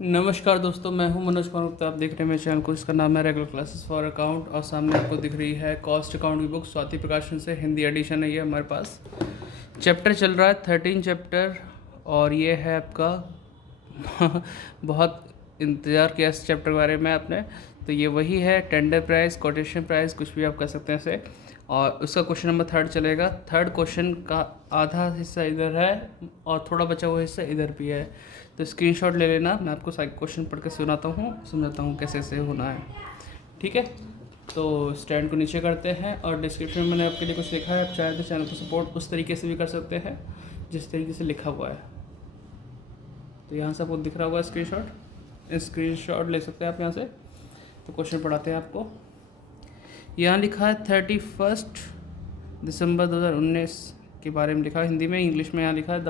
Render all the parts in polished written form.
नमस्कार दोस्तों, मैं हूं मनोज कुमार गुप्ता। आप देख रहे हैं मेरे चैनल को, इसका नाम है रेगुलर क्लासेस फॉर अकाउंट। और सामने आपको दिख रही है कॉस्ट अकाउंट की बुक, स्वाति प्रकाशन से, हिंदी एडिशन है ये हमारे पास। चैप्टर चल रहा है 13 चैप्टर, और ये है आपका बहुत इंतज़ार किया इस चैप्टर के बारे में आपने। तो ये वही है, टेंडर प्राइस, कोटेशन प्राइस, कुछ भी आप कह सकते हैं इसे। और उसका क्वेश्चन नंबर 3 चलेगा। थर्ड क्वेश्चन का आधा हिस्सा इधर है और थोड़ा बचा हुआ हिस्सा इधर भी है। तो स्क्रीनशॉट ले लेना, मैं आपको सारे क्वेश्चन पढ़ के सुनाता हूँ, समझाता हूँ कैसे कैसे होना है। ठीक है, तो स्टैंड को नीचे करते हैं और डिस्क्रिप्शन में मैंने आपके लिए कुछ लिखा है। आप चाहे तो चैनल को सपोर्ट उस तरीके से भी कर सकते हैं जिस तरीके से लिखा हुआ है। तो यहाँ से आपको दिख रहा होगा स्क्रीनशॉट ले सकते हैं आप यहाँ से। तो क्वेश्चन पढ़ाते हैं आपको। यहाँ लिखा है 31 दिसंबर 2019 के बारे में लिखा है हिंदी में। इंग्लिश में यहाँ लिखा है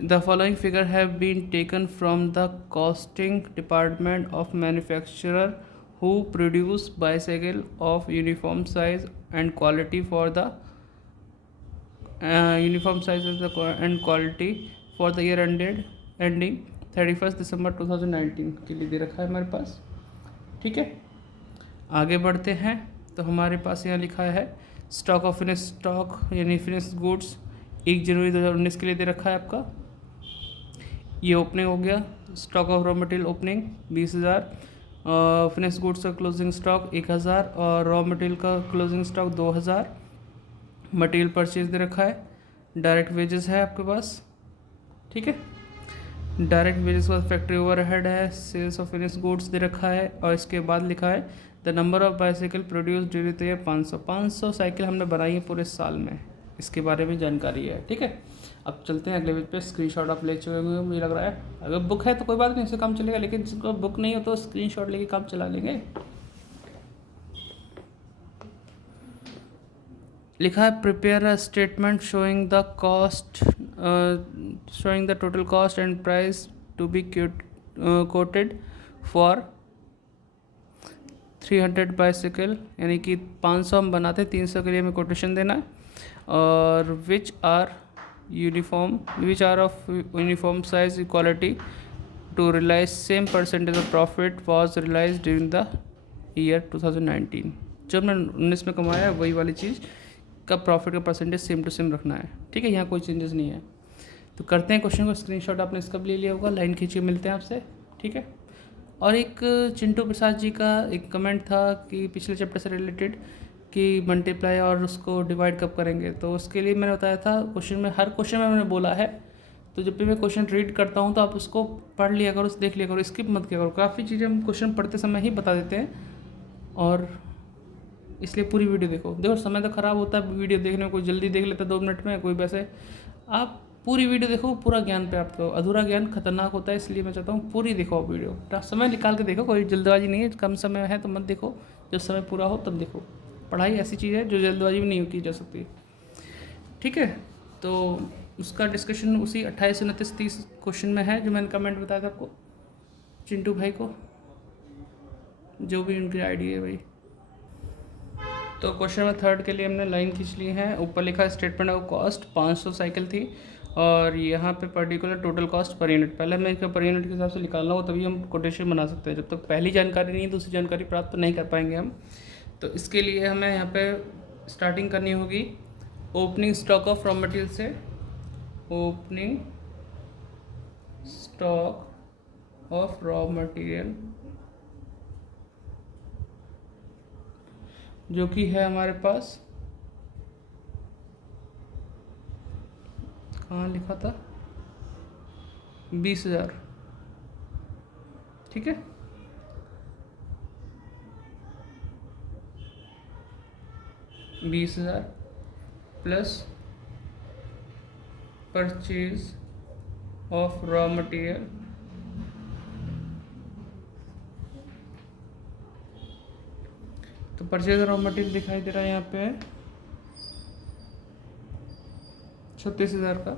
The following figure have been taken from the costing department of manufacturer who produce bicycle of uniform size and quality for the and quality for the year ending 31 दिसंबर 2019 के लिए दे रखा है हमारे पास। ठीक है, आगे बढ़ते हैं। तो हमारे पास यहाँ लिखा है स्टॉक ऑफ फिनिश स्टॉक यानी फिनिश गुड्स 1 जनवरी 2019 के लिए दे रखा है आपका। ये ओपनिंग हो गया। Stock of raw material opening 20,000, finish goods का क्लोजिंग स्टॉक 1,000 और रॉ मटेरियल का क्लोजिंग स्टॉक 2,000। मटेरियल परचेज दे रखा है। डायरेक्ट वेजेस है आपके पास। ठीक है, डायरेक्ट वेजेस के बाद फैक्ट्री ओवरहेड है, सेल्स ऑफ फिनिश गुड्स दे रखा है। और इसके बाद लिखा है the number of bicycle produce during the year 500 cycle हमने बनाई है पूरे साल में, इसके बारे में जानकारी है। ठीक है, अब चलते हैं अगले पेज पे। स्क्रीनशॉट आप ले चुके होंगे मुझे लग रहा है। अगर बुक है तो कोई बात नहीं, इससे काम चलेगा, लेकिन जिसको बुक नहीं हो तो स्क्रीनशॉट लेके काम चला लेंगे। लिखा है prepare a statement showing the cost showing the total cost and price to be quoted for 300 bicycle, यानी कि 500 हम बनाते हैं, 300 के लिए हमें कोटेशन देना है। और which are of uniform size quality to realise same percentage of profit was realise during the year 2019। जो हमने 19 में कमाया है वही वाली चीज़ का प्रॉफिट का परसेंटेज सेम टू सेम रखना है। ठीक है, यहाँ कोई चेंजेस नहीं है। तो करते हैं क्वेश्चन को। स्क्रीनशॉट आपने इसका भी ले लिया होगा, लाइन खींचिए, मिलते हैं आपसे। ठीक है, और एक चिंटू प्रसाद जी का एक कमेंट था कि पिछले चैप्टर से रिलेटेड कि मल्टीप्लाई और उसको डिवाइड कब करेंगे। तो उसके लिए मैंने बताया था क्वेश्चन में, हर क्वेश्चन में मैंने बोला है। तो जब भी मैं क्वेश्चन रीड करता हूँ तो आप उसको पढ़ लिया करो, देख लिया करो, स्किप मत किया करो। काफ़ी चीज़ें हम क्वेश्चन पढ़ते समय ही बता देते हैं, और इसलिए पूरी वीडियो देखो। समय तो ख़राब होता है वीडियो देखने में, कोई जल्दी देख लेता है 2 मिनट में, कोई वैसे। आप पूरी वीडियो देखो, पूरा ज्ञान पे आपको। अधूरा ज्ञान खतरनाक होता है, इसलिए मैं चाहता हूँ पूरी देखो वीडियो। समय निकाल के देखो, कोई जल्दबाजी नहीं है। कम समय है तो मत देखो, जब समय पूरा हो तब देखो। पढ़ाई ऐसी चीज़ है जो जल्दबाजी में नहीं की जा सकती। ठीक है, तो उसका डिस्कशन उसी 28, 29, 30 क्वेश्चन में है जो मैंने कमेंट बताया था आपको, चिंटू भाई को, जो भी उनकी आईडी है भाई। तो क्वेश्चन नंबर 3 के लिए हमने लाइन खींच ली है। ऊपर लिखा है स्टेटमेंट ऑफ कॉस्ट 500 साइकिल थी, और यहाँ पे particular total cost per unit. पहले हमें इसका पर यूनिट के हिसाब से निकालना हो, तभी हम कोटेशन बना सकते हैं। जब तक पहली जानकारी नहीं है दूसरी जानकारी प्राप्त नहीं कर पाएंगे हम। तो इसके लिए हमें यहाँ पे स्टार्टिंग करनी होगी opening stock of raw material से। Opening stock of raw material जो कि है हमारे पास, कहाँ लिखा था, 20,000। ठीक है, $20,000 plus purchase of raw material तो परचेज रॉ मटेरियल दिखाई दे रहा है यहाँ पे 36,000 का।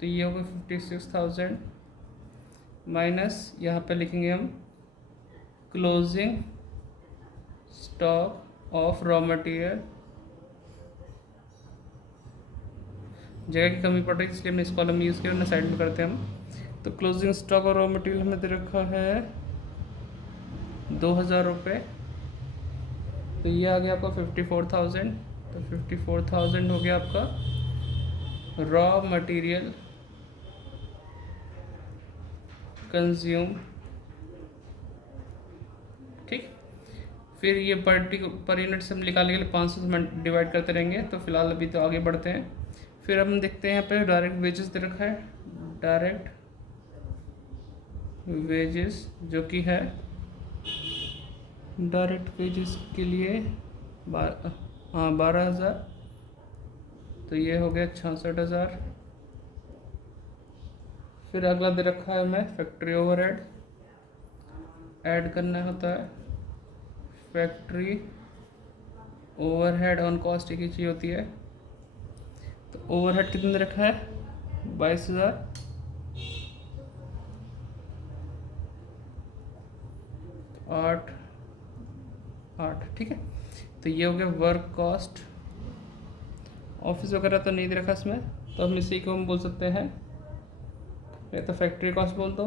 तो ये होगा 56,000 माइनस, यहाँ पे लिखेंगे हम closing stock of raw material जगह की कमी पड़ रही है इसलिए हमने इस कॉलम में यूज़ किया, उन्हें साइड में करते हैं हम। तो क्लोजिंग स्टॉक और रॉ मटेरियल हमें दे रखा है 2000 रुपये, तो ये आ गया आपका 54,000। तो 54,000 हो गया आपका रॉ मटेरियल कंज्यूम, ठीक। फिर ये पर यूनिट से हम निकालने के लिए 500 से डिवाइड करते रहेंगे। तो फिलहाल अभी तो आगे बढ़ते हैं। फिर हम देखते हैं यहाँ पे डायरेक्ट वेजेस दे रखा है, डायरेक्ट वेजेस जो कि है डायरेक्ट वेजेस के लिए 12,000, तो ये हो गया 66,000। फिर अगला दे रखा है हमें फैक्ट्री ओवरहेड ऐड करना होता है। फैक्ट्री ओवरहेड ऑन कॉस्ट एक ही चीज़ होती है। तो ओवरहेड कितने दे रखा है 22,000। 8, ठीक है। तो ये हो गया वर्क कॉस्ट। ऑफिस वगैरह तो नहीं दे रखा इसमें, तो हम इसी को हम बोल सकते हैं या तो फैक्ट्री कॉस्ट बोल दो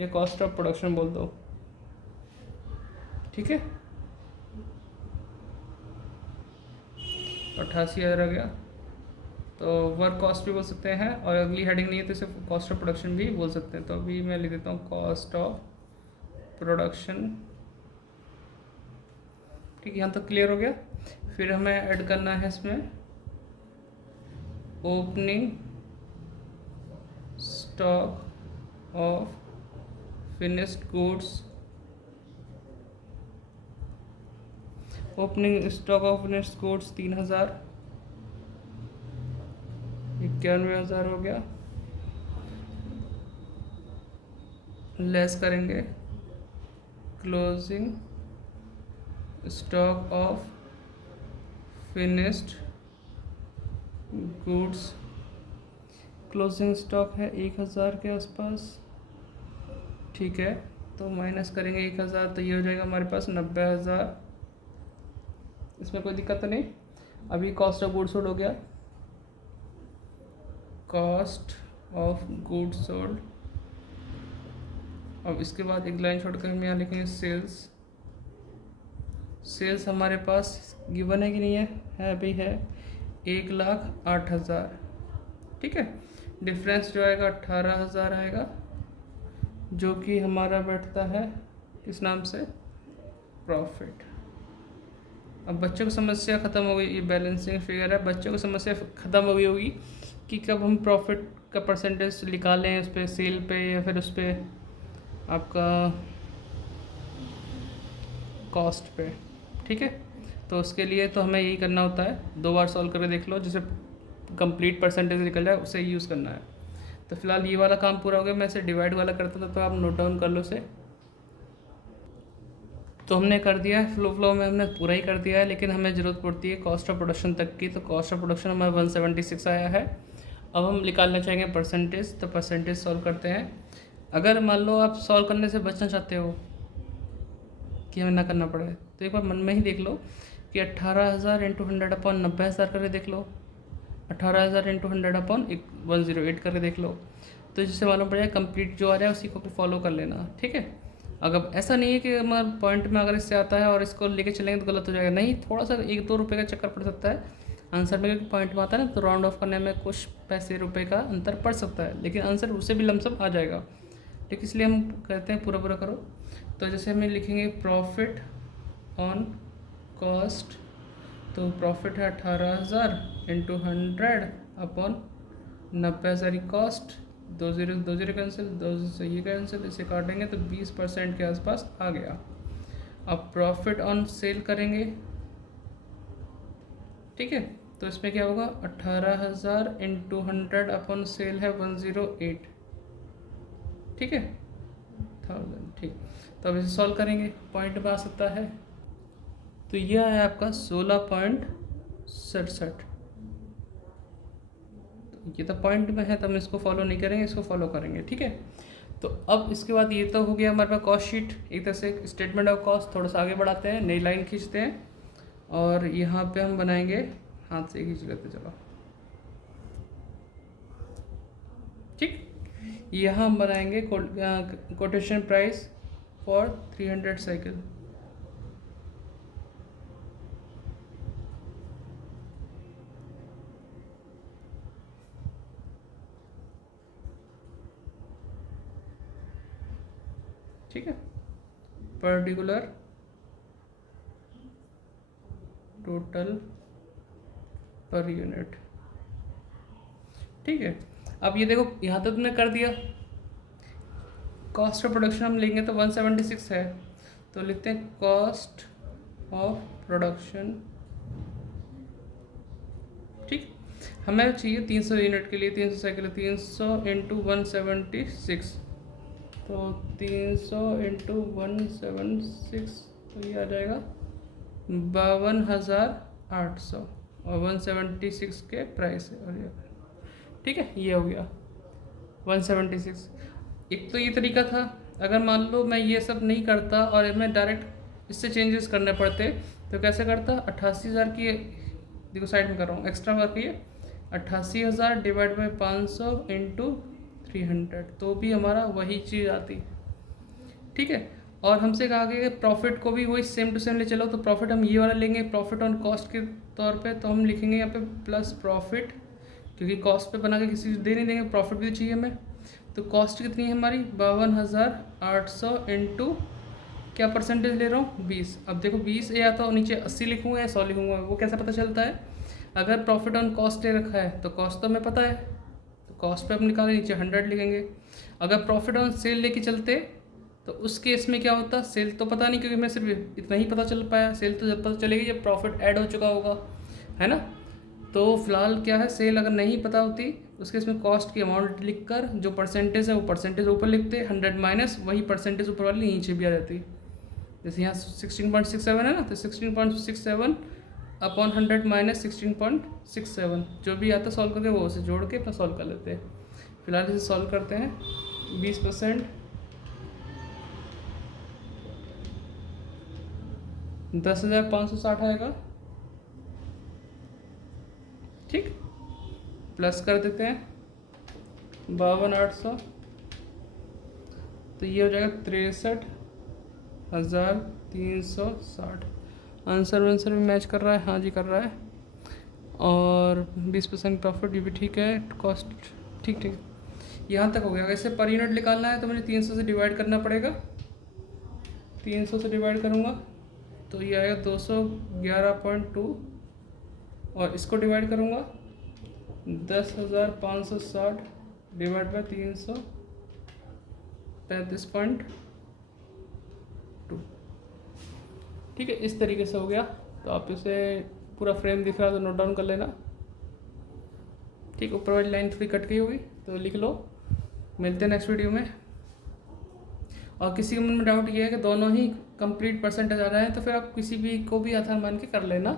या कॉस्ट ऑफ प्रोडक्शन बोल दो, ठीक है। 88,000 आ गया। तो वर्क कॉस्ट भी बोल सकते हैं, और अगली हेडिंग नहीं है तो इसे कॉस्ट ऑफ प्रोडक्शन भी बोल सकते हैं। तो अभी मैं लिख देता हूँ कॉस्ट ऑफ प्रोडक्शन, ठीक है। यहाँ तक क्लियर हो गया। फिर हमें ऐड करना है इसमें opening stock of finished goods. Opening stock of finished goods 3,000, 91,000 हो गया। लेस करेंगे closing stock of finished goods. Closing stock है 1,000 के आसपास, ठीक है। तो माइनस करेंगे 1,000, तो ये हो जाएगा हमारे पास 90,000। इसमें कोई दिक्कत तो नहीं। अभी कॉस्ट ऑफ गुड्स सोल्ड हो गया, कॉस्ट ऑफ गुड्स सोल्ड। अब इसके बाद एक लाइन छोड़कर हम यहाँ लिखेंगे सेल्स। सेल्स हमारे पास गिवन है कि नहीं है भाई है 1,08,000, ठीक है। डिफरेंस जो आएगा 18,000 आएगा, जो कि हमारा बैठता है किस नाम से प्रॉफिट। अब बच्चों की समस्या ख़त्म हो गई, ये बैलेंसिंग फिगर है। बच्चों की समस्या ख़त्म हो गई होगी कि कब हम प्रॉफिट का परसेंटेज निकालें उस पर सेल पे या फिर उस पर आपका कॉस्ट पे, ठीक है। तो उसके लिए तो हमें यही करना होता है, 2 बार सॉल्व करके देख लो, जिसे कंप्लीट परसेंटेज निकल जाए उसे यूज़ करना है। तो फिलहाल ये वाला काम पूरा हो गया। मैं इसे डिवाइड वाला करता था, तो आप नोट डाउन कर लो इसे। तो हमने कर दिया है, फ्लो में हमने पूरा ही कर दिया है, लेकिन हमें ज़रूरत पड़ती है कॉस्ट ऑफ प्रोडक्शन तक की। तो कॉस्ट ऑफ प्रोडक्शन हमारा 176 आया है। अब हम निकालना चाहेंगे परसेंटेज, तो परसेंटेज सॉल्व करते हैं। अगर मान लो आप सॉल्व करने से बचना चाहते हो कि हमें ना करना पड़े, तो एक बार मन में ही देख लो कि 18,000 इंटू 100 अपॉन 90,000 करके देख लो, 18,000 इंटू 100 अपॉन 108 करके देख लो। तो जिससे मालूम पड़ जाए कंप्लीट जो आ रहा है उसी को फॉलो कर लेना, ठीक है। अगर ऐसा नहीं है कि हमारे पॉइंट में अगर इससे आता है और इसको लेके चलेंगे तो गलत हो जाएगा, नहीं, थोड़ा सा 1-2 रुपये का चक्कर पड़ सकता है आंसर में, क्योंकि पॉइंट में आता है ना, तो राउंड ऑफ करने में कुछ पैसे रुपए का अंतर पड़ सकता है, लेकिन आंसर उससे भी लमसम आ जाएगा, ठीक। इसलिए हम कहते हैं पूरा करो। तो जैसे हमें लिखेंगे प्रॉफिट ऑन कॉस्ट, तो प्रॉफिट है 18,000 इंटू 100 अपॉन 90,000 कॉस्ट। 2 0 कैंसिल, 2 से ये कैंसिल, इसे काटेंगे तो 20% के आसपास आ गया। अब प्रॉफिट ऑन सेल करेंगे, ठीक है। तो इसमें क्या होगा 18,000 इंटू 100 अपॉन सेल है 108, ठीक है, 1000, ठीक। तो अब इसे सॉल्व करेंगे, पॉइंट में आ सकता है। तो यह है आपका 16.67। ये तो पॉइंट में है, तो हम इसको फॉलो नहीं करेंगे, इसको फॉलो करेंगे, ठीक है। तो अब इसके बाद ये तो हो गया हमारे पास कॉस्ट शीट, एक तरह से स्टेटमेंट ऑफ कॉस्ट। थोड़ा सा आगे बढ़ाते हैं, नई लाइन खींचते हैं और यहाँ पे हम बनाएंगे, हाथ से खींच लेते चलो, ठीक, यहाँ हम बनाएंगे कोटेशन प्राइस फॉर 300 साइकिल। ठीक है, पर्टिकुलर टोटल पर यूनिट। ठीक है, अब ये देखो यहाँ तक तुमने कर दिया। कॉस्ट ऑफ प्रोडक्शन हम लेंगे तो 176 है, तो लिखते हैं कॉस्ट ऑफ प्रोडक्शन। ठीक, हमें चाहिए 300 यूनिट के लिए, 300 साइकिल, 300 इंटू 176, तो 300 इंटू 176, तो ये आ जाएगा 52,800 और 176 के प्राइस है। और ये ठीक है, ये हो गया 176। एक तो ये तरीका था। अगर मान लो मैं ये सब नहीं करता और मैं डायरेक्ट इससे चेंजेस करने पड़ते तो कैसे करता, 88,000 की, देखो साइड में कर रहा हूँ एक्स्ट्रा करके, ये 88,000 डिवाइड बाई 500 इंटू 300, तो भी हमारा वही चीज़ आती। ठीक है, और हमसे कहा गया कि प्रॉफिट को भी वही सेम टू सेम ले चलो, तो प्रॉफिट हम ये वाला लेंगे प्रॉफिट ऑन कॉस्ट के तौर पे, तो हम लिखेंगे यहाँ पे प्लस प्रॉफिट, क्योंकि कॉस्ट पे बना के किसी दे नहीं देंगे, प्रॉफिट भी चाहिए हमें। तो कॉस्ट कितनी है हमारी 52,800 इंटू क्या परसेंटेज ले रहा हूँ 20। अब देखो 20 या तो नीचे 80 लिखूँगा या 100 लिखूँगा, वो कैसे पता चलता है, अगर प्रॉफिट ऑन कॉस्ट ले रखा है तो कॉस्ट तो हमें पता है, तो कॉस्ट पे हम निकालें, नीचे 100 लिखेंगे। अगर प्रॉफिट ऑन सेल लेके चलते तो उस केस में क्या होता, सेल तो पता नहीं, क्योंकि मैं सिर्फ इतना ही पता चल पाया, सेल तो जब पता चलेगी जब प्रॉफिट ऐड हो चुका होगा, है ना। तो फिलहाल क्या है, सेल अगर नहीं पता होती उसके इसमें कॉस्ट की अमाउंट लिखकर जो परसेंटेज है वो परसेंटेज ऊपर लिखते, 100 माइनस वही परसेंटेज ऊपर वाली नीचे भी आ जाती। जैसे यहाँ 16.67 है ना, तो 16.67 अपॉन 100 माइनस 16.67, जो भी आता सॉल्व करके वो उसे जोड़ के अपना सॉल्व कर लेते हैं। फिलहाल इसे सॉल्व करते हैं। 20% 10,560 आएगा। ठीक, प्लस कर देते हैं 52,800, तो ये हो जाएगा 63,360। आंसर भी मैच कर रहा है, हाँ जी कर रहा है। और 20% प्रॉफिट, ये भी ठीक है। कॉस्ट ठीक, यहाँ तक हो गया। वैसे पर यूनिट निकालना है तो मुझे 300 से डिवाइड करना पड़ेगा। 300 से डिवाइड करूँगा तो ये आएगा 211.2, और इसको डिवाइड करूँगा 10,560 डिवाइड बाई 300, 35.2। ठीक है, इस तरीके से हो गया। तो आप इसे पूरा फ्रेम दिख रहा है तो नोट डाउन कर लेना। ठीक, ऊपर वाली लाइन थोड़ी कट गई होगी तो लिख लो। मिलते हैं नेक्स्ट वीडियो में। और किसी के मन में डाउट ये है कि दोनों ही कंप्लीट परसेंटेज आ रहे हैं, तो फिर आप किसी भी को भी आधार मान के कर लेना,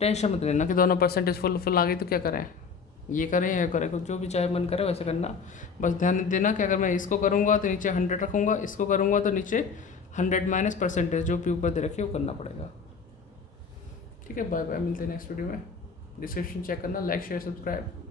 टेंशन मत लेना कि दोनों परसेंटेज फुल आ गई तो क्या करें, ये करें या करें, जो भी चाहे मन करे वैसे करना। बस ध्यान देना कि अगर मैं इसको करूँगा तो नीचे 100 रखूँगा, इसको करूँगा तो नीचे 100 माइनस परसेंटेज जो भी ऊपर दे रखी है वो करना पड़ेगा। ठीक है, बाय बाय, मिलते हैं नेक्स्ट वीडियो में। डिस्क्रिप्शन चेक करना, लाइक शेयर सब्सक्राइब।